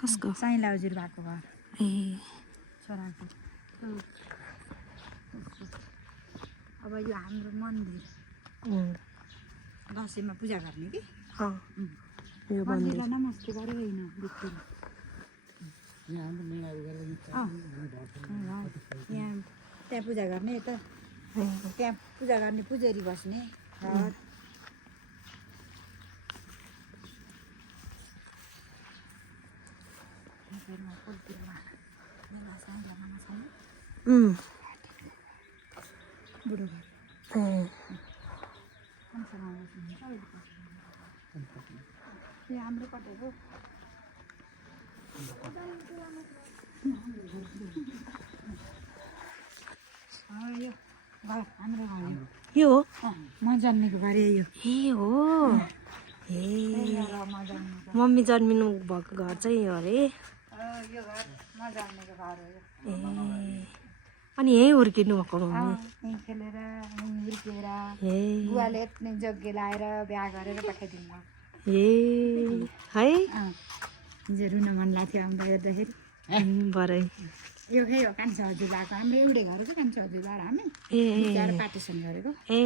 कसको साइला हजुरबाको घर ए छोराको अब यो हाम्रो मन्दिर दसैँमा पूजा गर्ने कि यो मन्दिरलाई नमस्ते गरे होइन भित्री यहाँ त्यहाँ पूजा गर्ने यता त्यहाँ पूजा गर्ने पुजारी बस्ने घर बुढो घर यो हाम्रो कटेको यो घर हाम्रो घर यो हो म जन्मेको घर यो ए हो ए म जन्मेको मम्मी जन्मिनु भएको घर चाहिँ यो अरे यो घर म जन्मेको घर हो यो ए अनि यहीँ हुर्किनु भएको मम्मी यहीँ खेलेर यहीँ हुर्किएर ए बुवाले यति जग्गे लाएर बिहा गरेर पठाइदिनु ए है हिजो रुन मन लाग्थ्यो आउँदा हेर्दाखेरि भरै यो खै हो कान्छा हजुरबाको हाम्रो एउटै घर हो कान्छा हजुरबा र हामी ए बिचारा पार्टिसन गरेको ए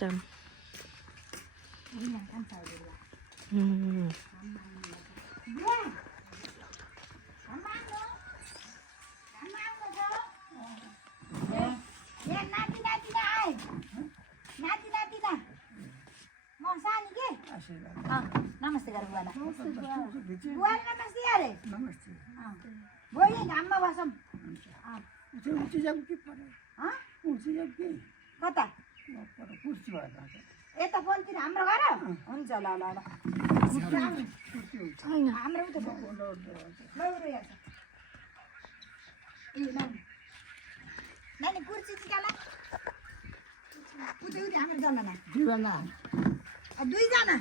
टम कान्छा हजुरबा नमस्ते गर बुवालाई बुवाले नमस्ते अरे नमस्ते बोली घाममा बसौँ कता यता फोनतिर हाम्रो घर हुन्छ ल ल ल हाम्रो उता नानी कुर्सी चिकाला उता उता हाम्रो जमाना दुईजना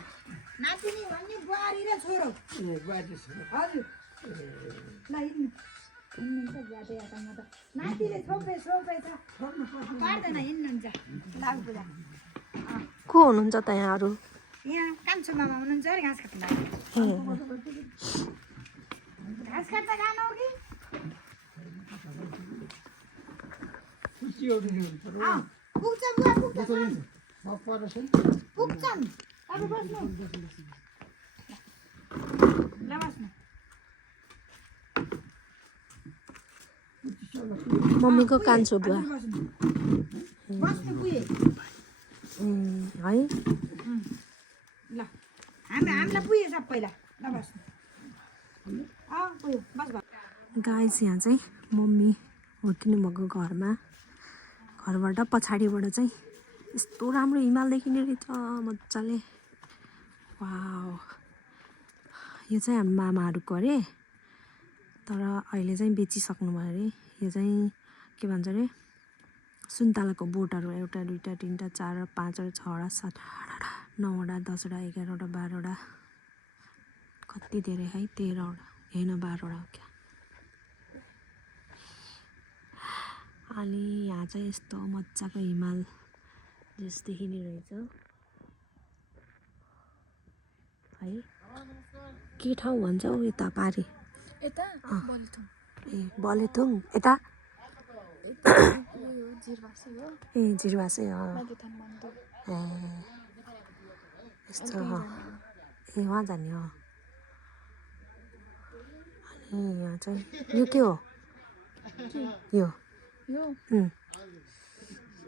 नातिनी भन्ने बुहारी र छोरो हजुर ल हिँड्नु हिँड्नुहुन्छ ज्यादै यात्रामा त नातिले छोपे छोपे त पार्दैन हिँड्नुहुन्छ लागु पूजा को हुनुहुन्छ त यहाँहरू यहाँ कान्छो मामा हुनुहुन्छ अरे घाँस काट्नु लाग्यो घाँस काट्दा जानु हो कि पुग्छ बुवा पुग्छन् अब बस्नु ल बस्नु मम्मीको कान्छो बुवा बस्नु पुगे है ल हामीलाई पुगे सबैलाई ल बस्नु पुग्यो बस गाइस यहाँ चाहिँ मम्मी हुर्किनु भएको घरबाट पछाडिबाट चाहिँ यस्तो राम्रो हिमाल देखिने रहेछ मजाले वाउ यो चाहिँ हाम्रो मामाहरूको अरे तर अहिले चाहिँ बेचिसक्नु भयो अरे यो चाहिँ के भन्छ अरे सुन्तलाको बोटहरू एउटा दुईवटा तिनवटा चार पाँचवटा छवटा सातवटा नौवटा दसवटा एघारवटा बाह्रवटा कति धेरै है 13वटा होइन 12वटा क्या अनि यहाँ चाहिँ यस्तो मजाको हिमाल जस देखिने रहेछ है के ठाउँ भन्छ हौ यता पारी यता ए बलेथुङ यता ए जिरवासे ए यस्तो ए वहाँ जाने हो अनि यहाँ चाहिँ यो के हो यो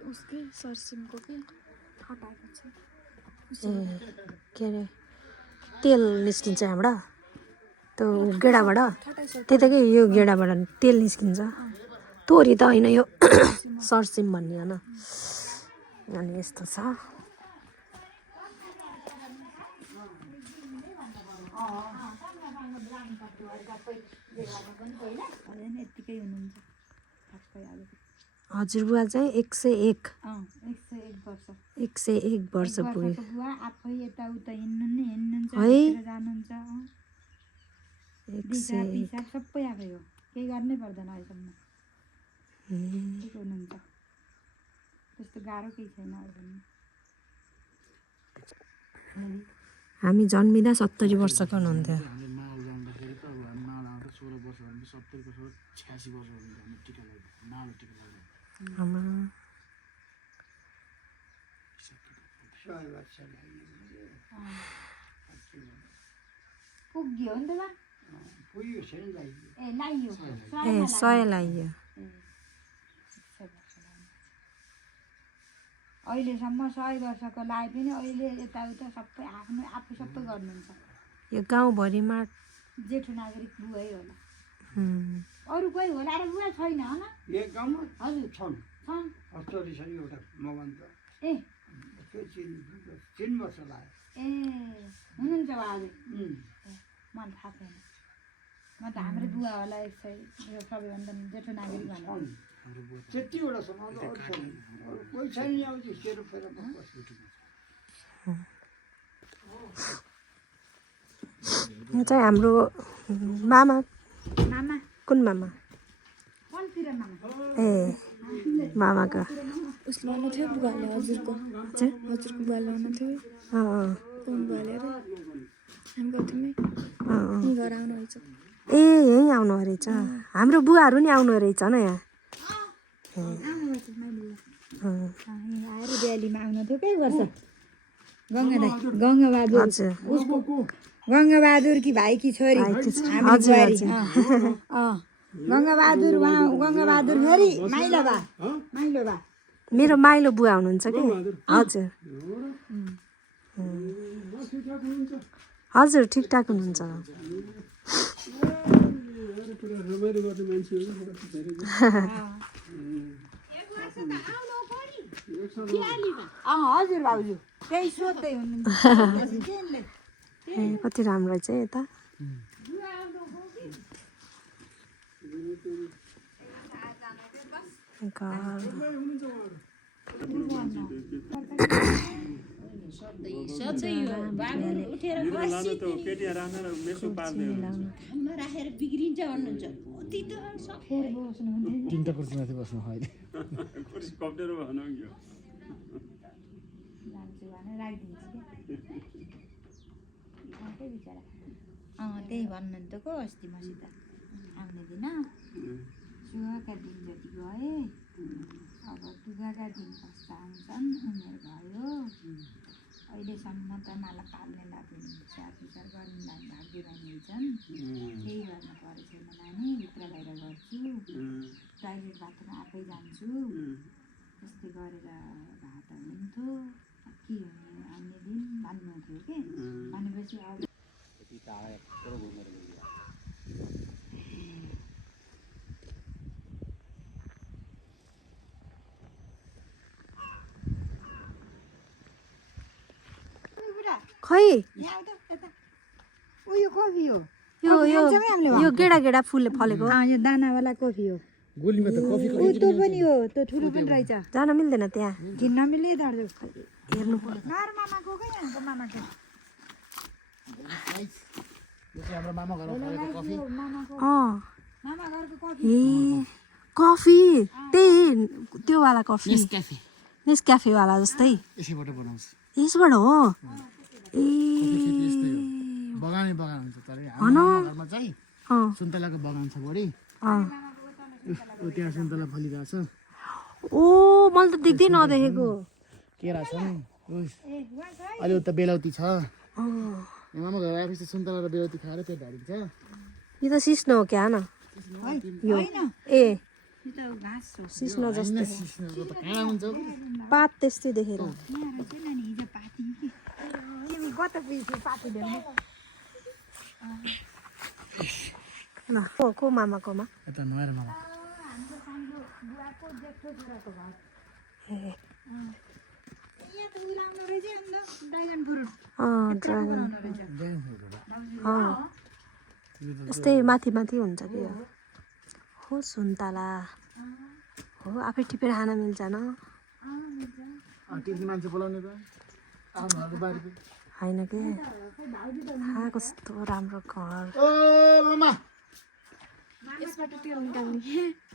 उसकै सरसिमको के हटाएको छ ए के अरे तेल निस्किन्छ यहाँबाट त्यो गेडाबाट त्यही त के यो गेडाबाट तेल निस्किन्छ तोरी त होइन यो सरसिम भन्ने होइन अनि यस्तो छ हजुरबुवा चाहिँ 101 वर्ष पुगे आफै यताउता हिँड्नुहुन्छ है जानुहुन्छ 101 सबै आफै हो केही गर्नै पर्दैन अहिलेसम्म हुनुहुन्छ त्यस्तो गाह्रो केही छैन हामी जन्मिँदा 70 वर्षको हुनुहुन्थ्यो। हामीले माल जाँदाखेरि त अब हामी माल आउँदा 16 वर्ष भने 70 वर्ष 86 वर्ष हुन्छ हामी टिका लगाउँदा माल टिका लगाउँदा आमा, पुग्यो नि त बा पुग्यो छैन दाइ ए लाइयो ए 100 लाग्यो। अहिलेसम्म 100 वर्षको लाए पनि अहिले यताउता सबै आफ्नो आफू सबै गर्नुहुन्छ। यो गाउँभरिमा जेठो नागरिक बुवै होला, उम्, अरू कोही होला र बुवा छैन होइन? एक गाउँमा हजुर छन् छन्। हस्टरी छ नि एउटा मगन त ए तीन वर्ष लाग्यो ए हुनुहुन्छ बा हजुर? मलाई थाहा छैन। म त हाम्रो बुवा होला यसै यो सबैभन्दा जेठो नागरिक भनेर। हाम्रो बुवा त्यतिवटा समाज अरू छैन, अरू कोही छैन नि। अब त्यो सेरो फेर यो चाहिँ हाम्रो मामा। मामा कुन मामा? कनतिर मामा? ए मामाको। उसले ल्याउनु थियो बुवाले, हजुरको बुवाले ल्याउनु थियो। अँ फोन बुवाले र हामी गएको थियौँ अँ नि घर आउनु रहेछ। ए यहीँ आउनु रहेछ। हाम्रो बुवाहरू नि आउनु रहेछ न यहाँ। आएर दिवालीमा आउनु थियो कही वर्ष? गङ्गाबहादुर हजुर उसको गङ्गाबहादुर कि भाइ कि छोरी? हाम्रो हजुर बुहारी। हजुर। गङ्गाबहादुर गङ्गाबहादुर छोरी माइलो बा माइलो बा। मेरो माइलो बुवा हुनुहुन्छ कि? हजुर हजुर ठिकठाक हुनुहुन्छ। हजुर भाउजू त्यही सोध्दै हुनुहुन्छ। ए कति राम्रो चाहिँ यता। राखेर बिग्रिन्छ भन्नुहुन्छ। तिनवटा कुर्सी माथि बस्नु अहिले त्यही भन्नुहुन्थ्यो को अस्ति मसित आउने दिन सुहाका दिन जति गए अब दुःखका दिन कस्ता आउँछन् उमेर भयो अहिलेसम्म त मलाई पाल्ने लाग्ने स्याहार विचार गर्नेलाई भाग्य हुन्छन् केही गर्नु परेको छैन नानी भित्र बाहिर गर्छु प्राइभेट बाथरुम आफै जान्छु त्यस्तै गरेर भात हुन्थ्यो के आउने दिन भन्नुहुन्थ्यो कि भनेपछि अब खै उयो कोफी हो यो यो यो गेडा गेडा फुल फलेको यो दानावाला कोफी हो गोलीमा त कफी त्यो पनि हो त्यो ठुलो पनि रहेछ जान मिल्दैन त्यहाँ किन्न मिल्ने दाजु हेर्नु मामाको कहाँ हाम्रो मामाको यो चाहिँ हाम्रो मामा घरमा फलेको कफी अँ मामा घरको कोफी ए कफी त्यही त्योवाला कफी क्याफे नेस्क्याफेवाला जस्तै यसैबाट बनाउँछ यसबाट हो ए बगानै बगान हुन्छ तर हाम्रो घरमा चाहिँ अँ सुन्तलाको बगान छ बढी अँ त्यहाँ सुन्तला फलिरहेको छ ओ मैले त देख्दै नदेखेको केरा छ नि अहिले उता बेलाउती छ अँ मामा घर आएपछि सुन्तला र बेलाउती खाएर पेट भरिन्छ यो त सिस्नो हो क्या न यो ए यो त घाँस हो सिस्नो जस्तो सिस्नुको त काँडा हुन्छ पात त्यस्तै देखेर यहाँ रहेछ नानी हिजो पाती तिमी कता पुगेको पाती ल्याउनु ल को मामाकोमा यता नयाँ मामा हाम्रो सानो बुवाको जेठो छोराको घर ए यहाँ त उयो लाउनु रहेछ अन्त ड्रागन फ्रुट अँ ड्रागन लाउनु रहेछ अँ यस्तै माथि माथि हुन्छ कि यो हो सुन्तला हो आफै टिपेर खान मिल्छ न टिप्ने मान्छे बोलाउने त आफ्नो घरको बारीको होइन के कस्तो राम्रो घर ओ मामा यसबाट तेल निकाल्ने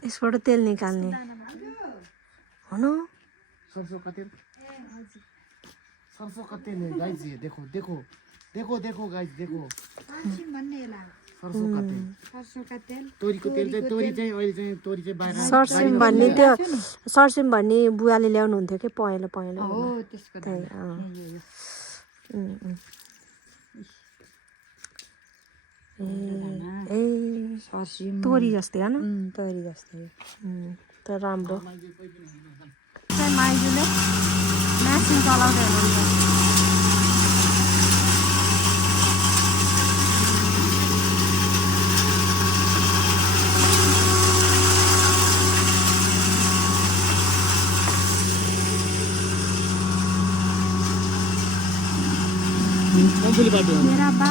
यसबाट तेल निकाल्ने हो न सरसों का तेल सरसों का तेल है गाइस ये देखो देखो देखो देखो गाइस देखो सार्सिम भन्ने यसलाई सरसो का तेल सरसोका तेल तोरीको तेल चाहिँ तोरी चाहिँ अहिले चाहिँ तोरी चाहिँ बाहिर सर्सिम भन्ने त्यो सर्सिम भन्ने बुवाले ल्याउनु हुन्थ्यो कि पहेँलो पहेँलो हो त्यसको त्यही अँ। ए सरसिम तोरी जस्तै होइन तोरी जस्तै तर राम्रो माइजूले मेसिन चलाउँदै हुनुहुन्छ कम्पनी बाटो मेरा बा